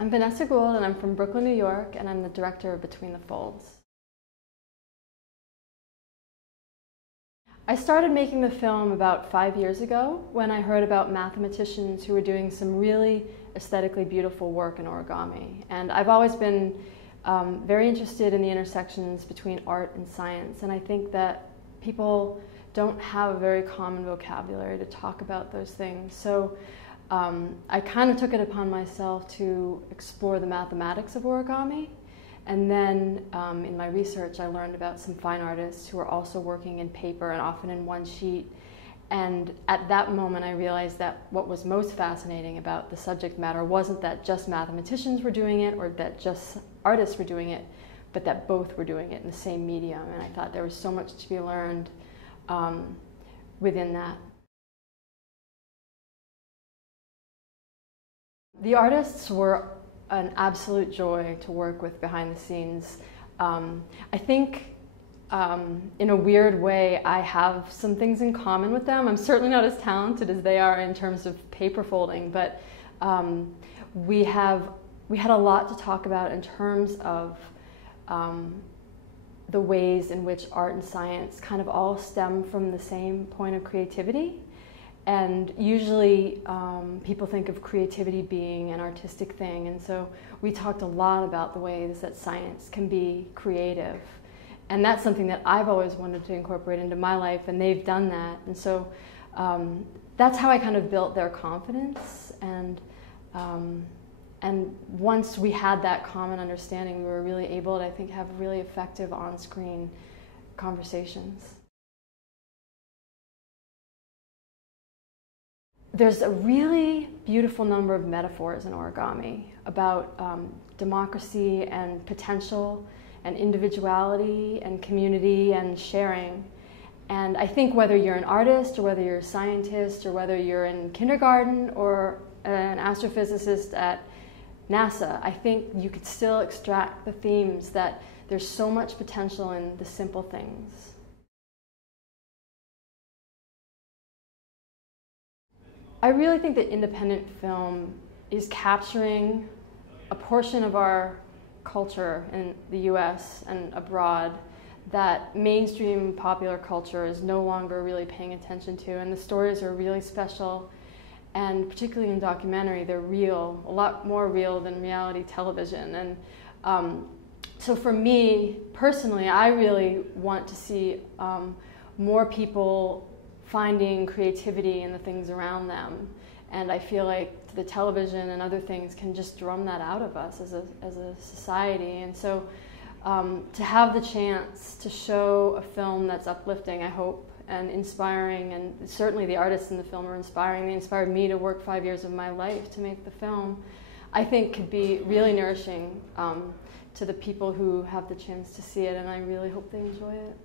I'm Vanessa Gould, and I'm from Brooklyn, New York, and I'm the director of Between the Folds. I started making the film about 5 years ago when I heard about mathematicians who were doing some really aesthetically beautiful work in origami. And I've always been very interested in the intersections between art and science, and I think that people don't have a very common vocabulary to talk about those things. So I kind of took it upon myself to explore the mathematics of origami. And then in my research, I learned about some fine artists who are also working in paper and often in one sheet. And at that moment, I realized that what was most fascinating about the subject matter wasn't that just mathematicians were doing it or that just artists were doing it, but that both were doing it in the same medium. And I thought there was so much to be learned within that. The artists were an absolute joy to work with behind the scenes. I think in a weird way I have some things in common with them. I'm certainly not as talented as they are in terms of paper folding, but we had a lot to talk about in terms of the ways in which art and science kind of all stem from the same point of creativity. And usually people think of creativity being an artistic thing, and so we talked a lot about the ways that science can be creative. And that's something that I've always wanted to incorporate into my life, and they've done that. And so that's how I kind of built their confidence. And once we had that common understanding, we were really able to, I think, have really effective on-screen conversations. There's a really beautiful number of metaphors in origami about democracy and potential and individuality and community and sharing. And I think whether you're an artist or whether you're a scientist or whether you're in kindergarten or an astrophysicist at NASA, I think you could still extract the themes that there's so much potential in the simple things. I really think that independent film is capturing a portion of our culture in the US and abroad that mainstream popular culture is no longer really paying attention to, and the stories are really special, and particularly in documentary, they're real, a lot more real than reality television. And so for me, personally, I really want to see more people finding creativity in the things around them. And I feel like the television and other things can just drum that out of us as a society. And so to have the chance to show a film that's uplifting, I hope, and inspiring, and certainly the artists in the film are inspiring. They inspired me to work 5 years of my life to make the film, I think could be really nourishing to the people who have the chance to see it, and I really hope they enjoy it.